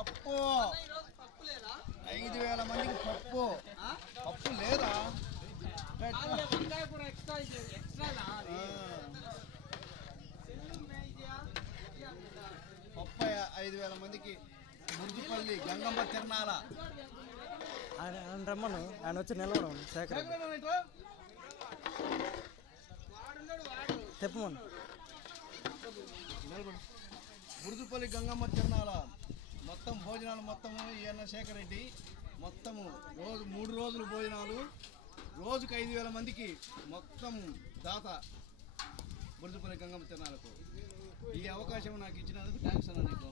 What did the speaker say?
పప్పు 5,000 మందికి పప్పు పప్పు లేదా పప్పు 5,000 మందికి మురుజుపల్లి గంగమ్మ తిరణాల ఆయన రమ్మను ఆయన వచ్చి నిలవడం శేఖర్ చెప్పమను మురుజుపల్లి గంగమ్మ తిరణాల మొత్తం భోజనాలు మొత్తము ఈయన శేఖర్ రెడ్డి మొత్తము రోజు 3 రోజులు భోజనాలు రోజుకు 5,000 మందికి మొత్తం దాత మురుజుపల్లి గంగమ్మ తిరణాలకు ఈ అవకాశం నాకు ఇచ్చినందుకు థ్యాంక్స్ అన్న నీకు.